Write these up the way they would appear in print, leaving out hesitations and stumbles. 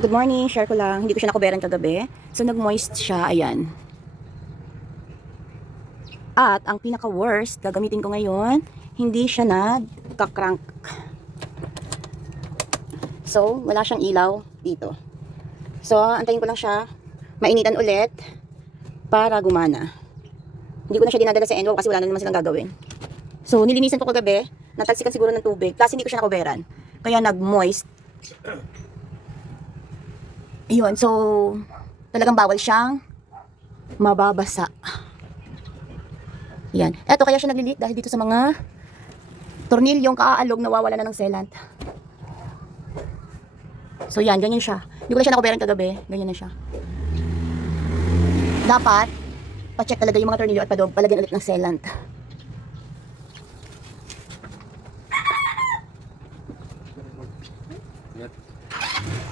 So, good morning. Share ko lang. Hindi ko siya nakuberan kagabi. So, nag-moist siya. Ayan. At, ang pinaka-worst, gagamitin ko ngayon, hindi siya nagka-crank. So, wala siyang ilaw dito. So, antayin ko lang siya mainitan ulit para gumana. Hindi ko na siya dinadala sa Enwo kasi wala na naman silang gagawin. So, nilinisan ko kagabi. Natalsikan siguro ng tubig. Kasi hindi ko siya nakuberan. Kaya nag-moist. Yun. So, talagang bawal siyang mababasa. Yan. Eto, kaya siya naglilit dahil dito sa mga tornilyong kaaalog nawawala na ng sealant. So, yan. Ganyan siya. Hindi ko na siya nakuberan kagabi. Ganyan na siya. Dapat, pa-check talaga yung mga tornilyo at palagyan ulit ng sealant.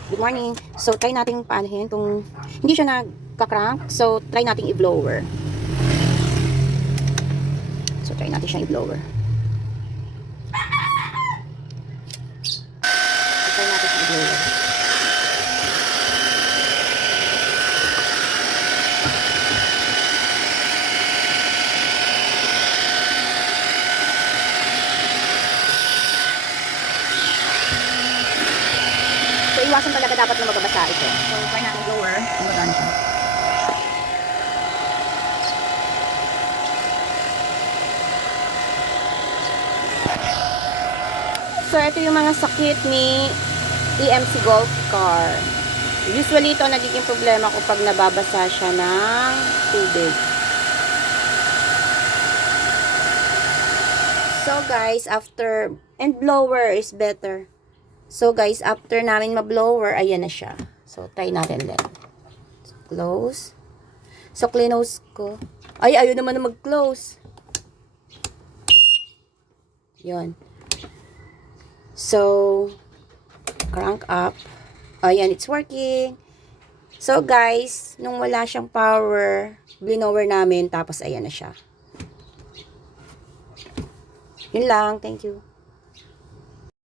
Good morning. So, try nating paanahin kung hindi siya nagka-crank. So, try nating i-blower. So, try natin siyang i-blower. So, try natin siyang i-blower. So, iwasan talaga dapat na magabasa ito. So, try natin blower. Kung magana siya. So, ito yung mga sakit ni EMC Golf Car. Usually, ito nagiging problema ko pag nababasa siya ng tubig. So, guys, after, and blower is better. So, guys, after namin ma-blower, ayan na siya. So, try natin din. So, close. So, close ko. Ay, ayaw naman na mag-close. Yun. So, crank up. Ayan, it's working. So, guys, nung wala siyang power, blower namin, tapos ayan na siya. Yun lang. Thank you.